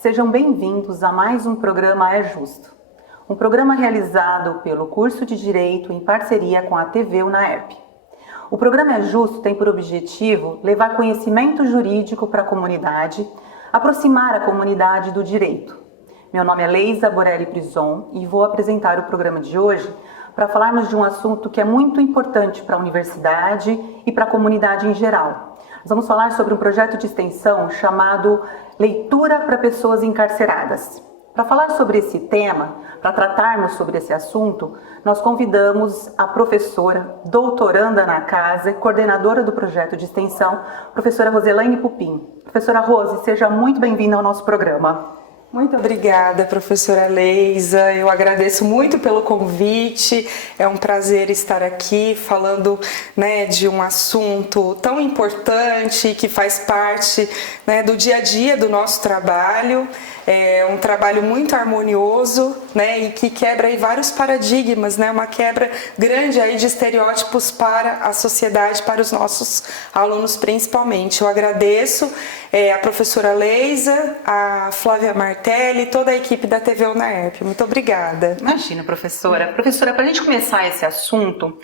Sejam bem-vindos a mais um programa É Justo, um programa realizado pelo curso de Direito em parceria com a TV UNAERP. O programa É Justo tem por objetivo levar conhecimento jurídico para a comunidade, aproximar a comunidade do direito. Meu nome é Leisa Borelli Prison e vou apresentar o programa de hoje para falarmos de um assunto que é muito importante para a universidade e para a comunidade em geral. Nós vamos falar sobre um projeto de extensão chamado Leitura para Pessoas Encarceradas. Para falar sobre esse tema, para tratarmos sobre esse assunto, nós convidamos a professora, doutoranda na casa, coordenadora do projeto de extensão, professora Roselaine Pupim. Professora Rose, seja muito bem-vinda ao nosso programa. Muito obrigada, professora Leisa. Eu agradeço muito pelo convite. É um prazer estar aqui falando, de um assunto tão importante que faz parte, do dia a dia do nosso trabalho. É um trabalho muito harmonioso, e que quebra aí vários paradigmas, uma quebra grande aí de estereótipos para a sociedade, para os nossos alunos principalmente. Eu agradeço a professora Leisa, a Flávia Martelli e toda a equipe da TV UNAERP. Muito obrigada. Imagina, professora. Professora, para a gente começar esse assunto,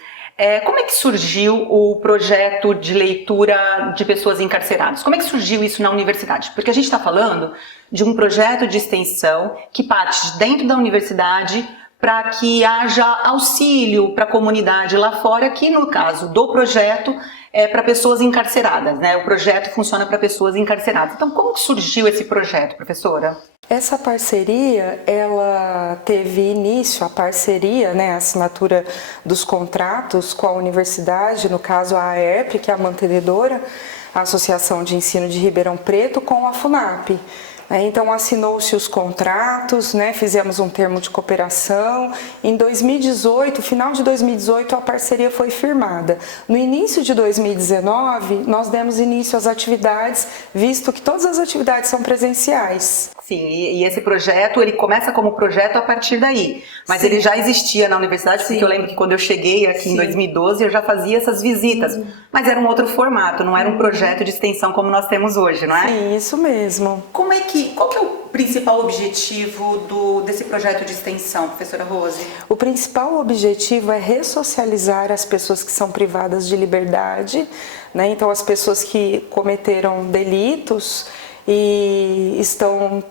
como é que surgiu o projeto de leitura de pessoas encarceradas? Como é que surgiu isso na universidade? Porque a gente está falando de um projeto de extensão que parte de dentro da universidade para que haja auxílio para a comunidade lá fora, que no caso do projeto é para pessoas encarceradas, O projeto funciona para pessoas encarceradas. Então, como que surgiu esse projeto, professora? Essa parceria, ela teve início, a parceria, a assinatura dos contratos com a universidade, no caso a AERP, que é a mantenedora, a Associação de Ensino de Ribeirão Preto, com a FUNAP. Então assinou-se os contratos, fizemos um termo de cooperação. Em 2018, final de 2018, a parceria foi firmada. No início de 2019, nós demos início às atividades, visto que todas as atividades são presenciais. Sim, e esse projeto, ele começa como projeto a partir daí, mas Sim. Ele já existia na universidade, Sim. Porque eu lembro que quando eu cheguei aqui Sim. Em 2012, eu já fazia essas visitas, mas era um outro formato, não era um projeto de extensão como nós temos hoje, não é? Sim, isso mesmo. Qual que é o principal objetivo desse projeto de extensão, professora Rose? O principal objetivo é ressocializar as pessoas que são privadas de liberdade, Então as pessoas que cometeram delitos e estão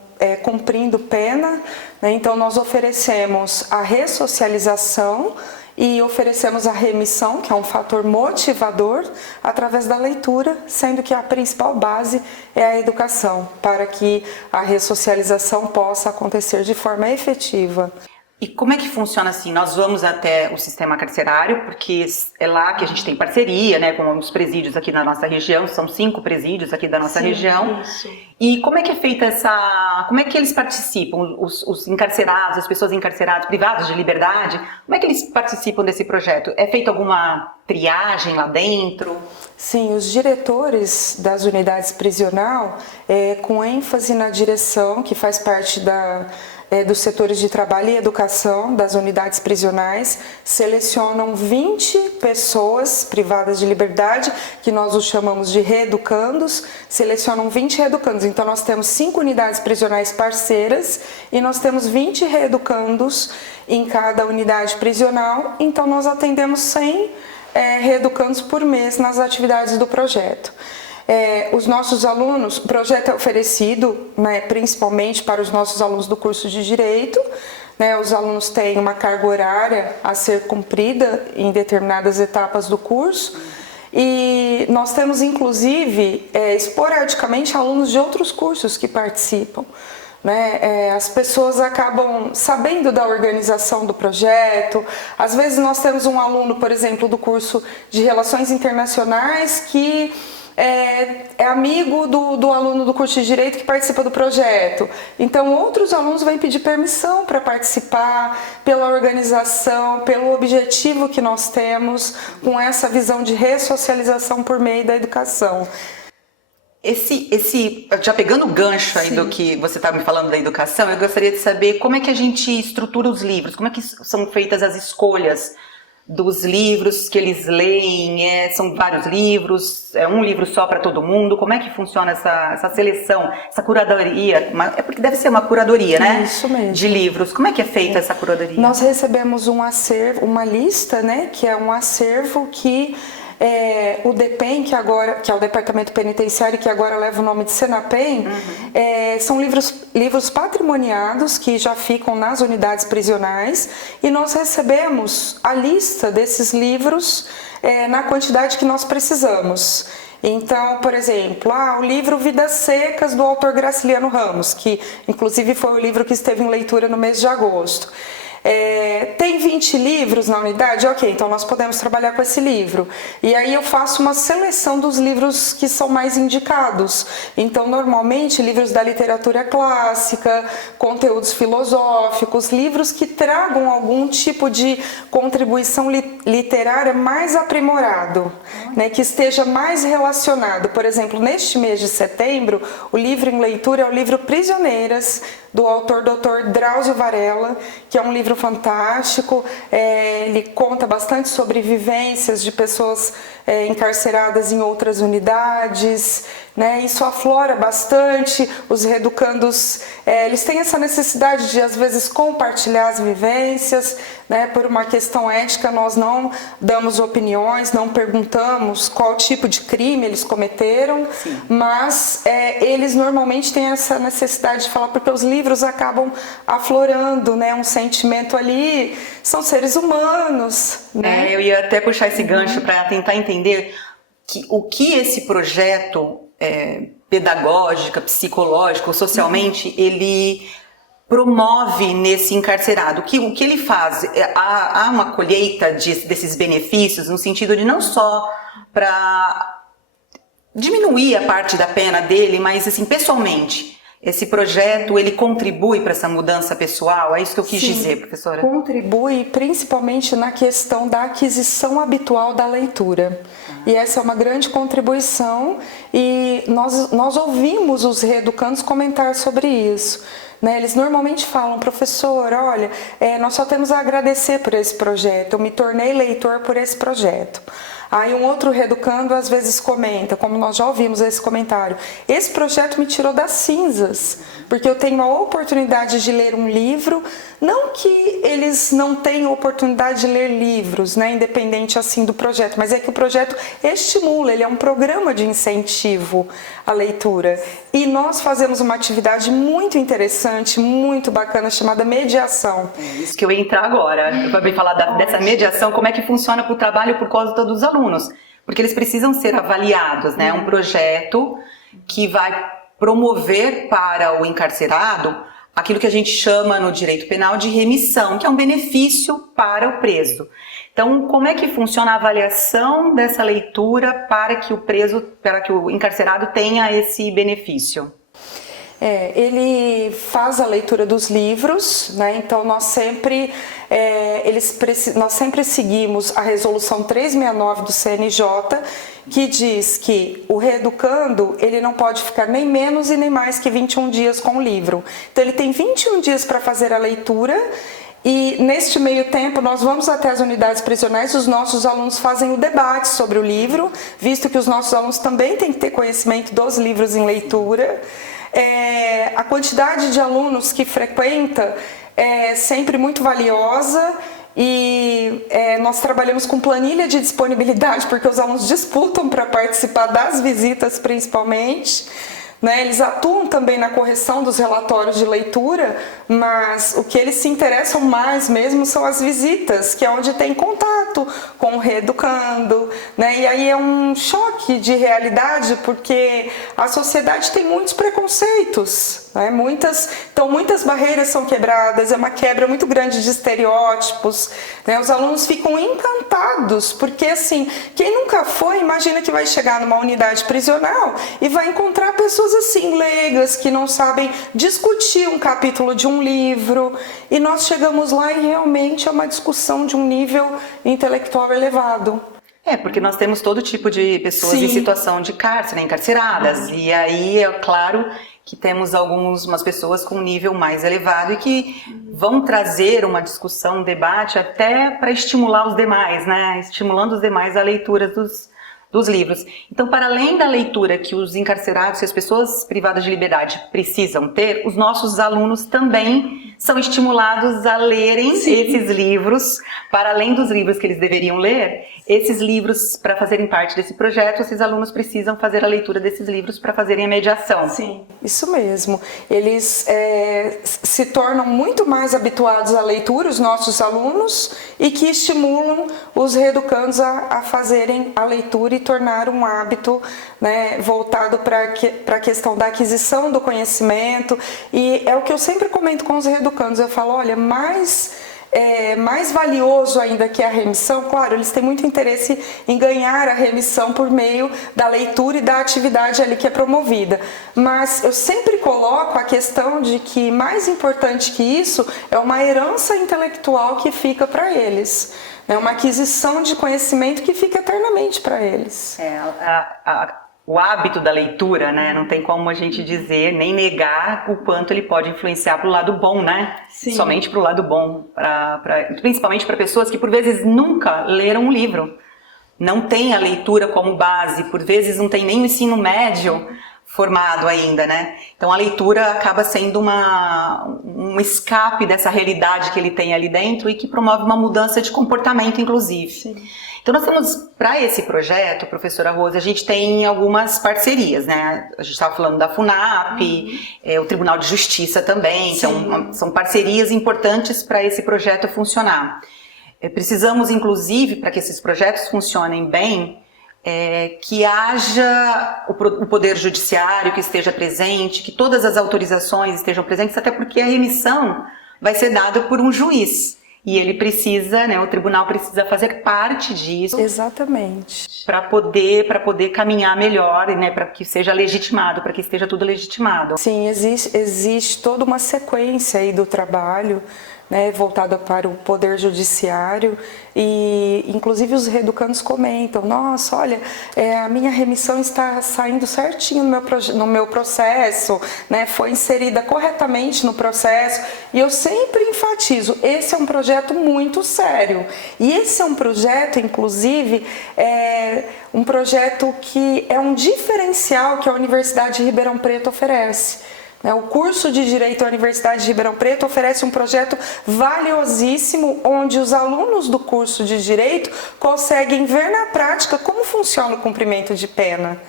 cumprindo pena, Então nós oferecemos a ressocialização e oferecemos a remissão, que é um fator motivador, através da leitura, sendo que a principal base é a educação, para que a ressocialização possa acontecer de forma efetiva. E como é que funciona assim? Nós vamos até o sistema carcerário, porque é lá que a gente tem parceria, com os presídios aqui na nossa região, são 5 presídios aqui da nossa região. Isso. E como é que é feita como é que eles participam, os encarcerados, as pessoas encarceradas, privadas de liberdade, como é que eles participam desse projeto? É feita alguma triagem lá dentro? Sim, os diretores das unidades prisional, com ênfase na direção, que faz parte dos setores de trabalho e educação das unidades prisionais, selecionam 20 pessoas privadas de liberdade, que nós os chamamos de reeducandos, selecionam 20 reeducandos. Então nós temos 5 unidades prisionais parceiras e nós temos 20 reeducandos em cada unidade prisional, então nós atendemos 100 reeducandos por mês nas atividades do projeto. Os nossos alunos, o projeto é oferecido principalmente para os nossos alunos do curso de Direito. Os alunos têm uma carga horária a ser cumprida em determinadas etapas do curso. E nós temos, inclusive, esporadicamente alunos de outros cursos que participam. As pessoas acabam sabendo da organização do projeto. Às vezes nós temos um aluno, por exemplo, do curso de Relações Internacionais que é amigo do aluno do curso de Direito que participa do projeto. Então outros alunos vêm pedir permissão para participar, pela organização, pelo objetivo que nós temos com essa visão de ressocialização por meio da educação. Já pegando o gancho aí do que você está me falando da educação, eu gostaria de saber como é que a gente estrutura os livros, como é que são feitas as escolhas dos livros que eles leem? São vários livros? É um livro só para todo mundo? Como é que funciona essa seleção, essa curadoria? É porque deve ser uma curadoria, né? Isso mesmo. De livros. Como é que é feita essa curadoria? Nós recebemos um acervo, uma lista, né? Que é um acervo que o DEPEN, que é o Departamento Penitenciário, que agora leva o nome de Senapen, são livros patrimoniados que já ficam nas unidades prisionais, e nós recebemos a lista desses livros na quantidade que nós precisamos. Então, por exemplo, o livro Vidas Secas, do autor Graciliano Ramos, que inclusive foi o livro que esteve em leitura no mês de agosto. Tem 20 livros na unidade? Ok, então nós podemos trabalhar com esse livro. E aí eu faço uma seleção dos livros que são mais indicados. Então, normalmente, livros da literatura clássica, conteúdos filosóficos, livros que tragam algum tipo de contribuição literária mais aprimorado, né, que esteja mais relacionado. Por exemplo, neste mês de setembro, o livro em leitura é o livro Prisioneiras, do autor Dr. Drauzio Varela, que é um livro fantástico. Ele conta bastante sobre vivências de pessoas encarceradas em outras unidades, né? Isso aflora bastante. Os reeducandos, eles têm essa necessidade de, às vezes, compartilhar as vivências, né? Por uma questão ética, nós não damos opiniões, não perguntamos qual tipo de crime eles cometeram. Sim. Mas eles normalmente têm essa necessidade de falar, porque os livros acabam aflorando, né? Um sentimento ali. São seres humanos, né? Eu ia até puxar esse gancho para tentar entender o que esse projeto pedagógico, psicológico, socialmente, ele promove nesse encarcerado. O que ele faz? Há uma colheita desses benefícios, no sentido de não só para diminuir a parte da pena dele, mas assim, pessoalmente. Esse projeto, ele contribui para essa mudança pessoal? É isso que eu quis dizer, professora? Contribui principalmente na questão da aquisição habitual da leitura. E essa é uma grande contribuição, e nós ouvimos os reeducandos comentar sobre isso. Né? Eles normalmente falam, professor, olha, nós só temos a agradecer por esse projeto, eu me tornei leitor por esse projeto. Aí um outro reeducando às vezes comenta, como nós já ouvimos esse comentário, esse projeto me tirou das cinzas, porque eu tenho a oportunidade de ler um livro, não que eles não tenham oportunidade de ler livros, né, independente assim do projeto, mas é que o projeto estimula, ele é um programa de incentivo à leitura. E nós fazemos uma atividade muito interessante, muito bacana, chamada mediação. Isso que eu ia entrar agora, para falar dessa mediação, como é que funciona para o trabalho por causa dos alunos, porque eles precisam ser avaliados, né? É um projeto que vai promover para o encarcerado aquilo que a gente chama no direito penal de remissão, que é um benefício para o preso. Então, como é que funciona a avaliação dessa leitura para que o encarcerado tenha esse benefício? Ele faz a leitura dos livros, né? Então nós sempre seguimos a resolução 369 do CNJ, que diz que o reeducando, ele não pode ficar nem menos e nem mais que 21 dias com o livro. Então ele tem 21 dias para fazer a leitura. E neste meio tempo nós vamos até as unidades prisionais, os nossos alunos fazem o debate sobre o livro, visto que os nossos alunos também têm que ter conhecimento dos livros em leitura. A quantidade de alunos que frequenta é sempre muito valiosa, e nós trabalhamos com planilha de disponibilidade, porque os alunos disputam para participar das visitas principalmente. Né? Eles atuam também na correção dos relatórios de leitura, mas o que eles se interessam mais mesmo são as visitas, que é onde tem contato com o reeducando, né? E aí é um choque de realidade, porque a sociedade tem muitos preconceitos, né? Muitas barreiras são quebradas, é uma quebra muito grande de estereótipos, né? Os alunos ficam encantados, porque assim, quem nunca foi, imagina que vai chegar numa unidade prisional e vai encontrar pessoas assim, leigas, que não sabem discutir um capítulo de um livro, e nós chegamos lá e realmente é uma discussão de um nível intelectual elevado. Porque nós temos todo tipo de pessoas em situação de cárcere, encarceradas, e aí é claro que temos umas pessoas com um nível mais elevado e que vão trazer uma discussão, um debate até para estimular os demais, né? Estimulando os demais à leitura dos livros. Então, para além da leitura que os encarcerados e as pessoas privadas de liberdade precisam ter, os nossos alunos também são estimulados a lerem esses livros, para além dos livros que eles deveriam ler, esses livros, para fazerem parte desse projeto, esses alunos precisam fazer a leitura desses livros para fazerem a mediação. Sim, isso mesmo. Eles se tornam muito mais habituados à leitura, os nossos alunos, e que estimulam os reeducandos a fazerem a leitura e tornar um hábito, né, voltado para a questão da aquisição do conhecimento. E é o que eu sempre comento com os reeducandos, eu falo, olha, mais valioso ainda que a remissão, claro, eles têm muito interesse em ganhar a remissão por meio da leitura e da atividade ali que é promovida, mas eu sempre coloco a questão de que mais importante que isso é uma herança intelectual que fica para eles, né? Uma aquisição de conhecimento que fica eternamente para eles. O hábito da leitura, né? Não tem como a gente dizer, nem negar o quanto ele pode influenciar para o lado bom, né? Sim. Somente para o lado bom, principalmente para pessoas que por vezes nunca leram um livro, não tem a leitura como base, por vezes não tem nem o ensino médio formado ainda, né? Então a leitura acaba sendo um escape dessa realidade que ele tem ali dentro e que promove uma mudança de comportamento, inclusive. Sim. Então nós temos, para esse projeto, professora Rose, a gente tem algumas parcerias, né? A gente estava falando da FUNAP, o Tribunal de Justiça também, são parcerias importantes para esse projeto funcionar. Precisamos, inclusive, para que esses projetos funcionem bem, que haja o Poder Judiciário que esteja presente, que todas as autorizações estejam presentes, até porque a remissão vai ser dada por um juiz. E ele precisa, né, o tribunal precisa fazer parte disso. Exatamente. Para poder caminhar melhor, né, para que seja legitimado, para que esteja tudo legitimado. Sim, existe toda uma sequência aí do trabalho, né, voltada para o Poder Judiciário, e inclusive os reeducandos comentam, nossa, olha, a minha remissão está saindo certinho no meu processo, né, foi inserida corretamente no processo, e eu sempre enfatizo, esse é um projeto muito sério, e esse é um projeto, inclusive, um projeto que é um diferencial que a Universidade de Ribeirão Preto oferece. O curso de Direito da Universidade de Ribeirão Preto oferece um projeto valiosíssimo, onde os alunos do curso de Direito conseguem ver na prática como funciona o cumprimento de pena.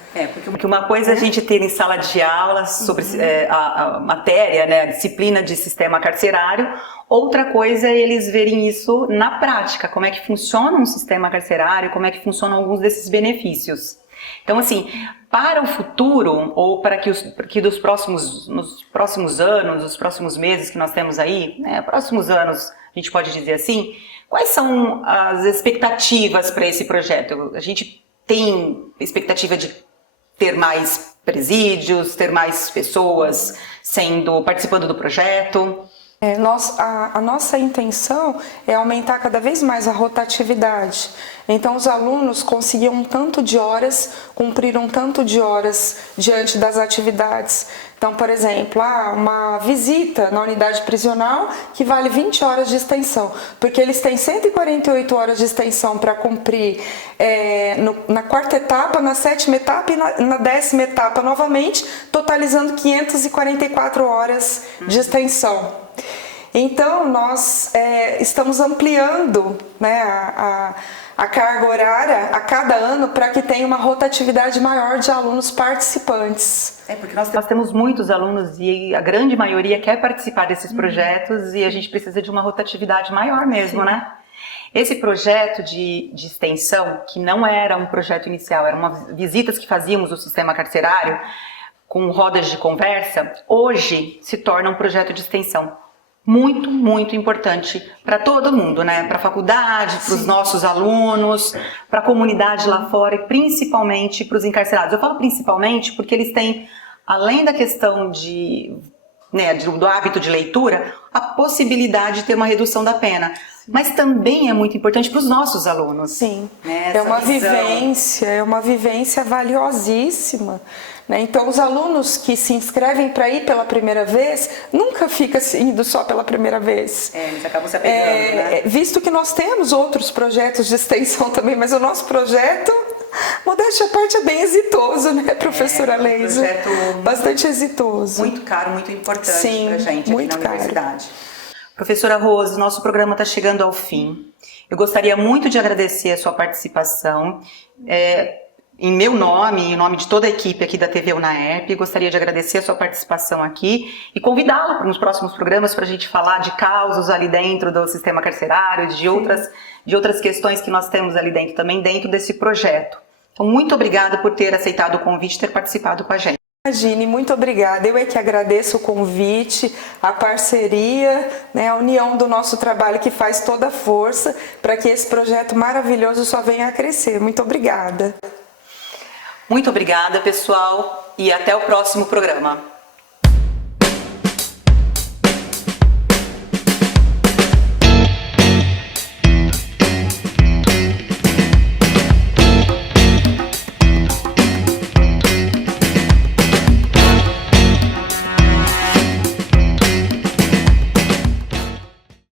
Porque uma coisa é a gente ter em sala de aula sobre a matéria, né, a disciplina de sistema carcerário, outra coisa é eles verem isso na prática, como é que funciona um sistema carcerário, como é que funcionam alguns desses benefícios. Então, assim, para o futuro, ou para que nos próximos anos, os próximos meses que nós temos aí, né, próximos anos, a gente pode dizer assim, quais são as expectativas para esse projeto? A gente tem expectativa de ter mais presídios, ter mais pessoas participando do projeto? A nossa intenção é aumentar cada vez mais a rotatividade. Então, os alunos conseguiam um tanto de horas, cumpriram um tanto de horas diante das atividades. Então, por exemplo, uma visita na unidade prisional que vale 20 horas de extensão, porque eles têm 148 horas de extensão para cumprir na quarta etapa, na sétima etapa e na 10ª etapa novamente, totalizando 544 horas de extensão. Então, nós estamos ampliando, né, a carga horária a cada ano para que tenha uma rotatividade maior de alunos participantes. Porque nós temos muitos alunos e a grande maioria quer participar desses projetos e a gente precisa de uma rotatividade maior mesmo, né? Esse projeto de extensão, que não era um projeto inicial, eram visitas que fazíamos no sistema carcerário com rodas de conversa, hoje se torna um projeto de extensão. Muito, muito importante para todo mundo, né? Para a faculdade, para os nossos alunos, para a comunidade lá fora e principalmente para os encarcerados. Eu falo principalmente porque eles têm, além da questão do hábito de leitura, a possibilidade de ter uma redução da pena. mas também é muito importante para os nossos alunos. Sim, né? é uma vivência valiosíssima. Né? Então, os alunos que se inscrevem para ir pela primeira vez, nunca fica indo só pela primeira vez. Eles acabam se apegando, né? Visto que nós temos outros projetos de extensão também, mas o nosso projeto, modéstia à parte, é bem exitoso, né, professora Leisa? Um projeto bastante exitoso. Muito caro, muito importante Sim, para a gente muito aqui na caro. universidade. Professora Rose, nosso programa está chegando ao fim. Eu gostaria muito de agradecer a sua participação. Em meu nome, em nome de toda a equipe aqui da TV UNAERP, gostaria de agradecer a sua participação aqui e convidá-la para os próximos programas para a gente falar de causos ali dentro do sistema carcerário, de outras questões que nós temos ali dentro também, dentro desse projeto. Então, muito obrigada por ter aceitado o convite e ter participado com a gente. Imagine, muito obrigada. Eu é que agradeço o convite, a parceria, né, a união do nosso trabalho que faz toda a força para que esse projeto maravilhoso só venha a crescer. Muito obrigada. Muito obrigada, pessoal, e até o próximo programa.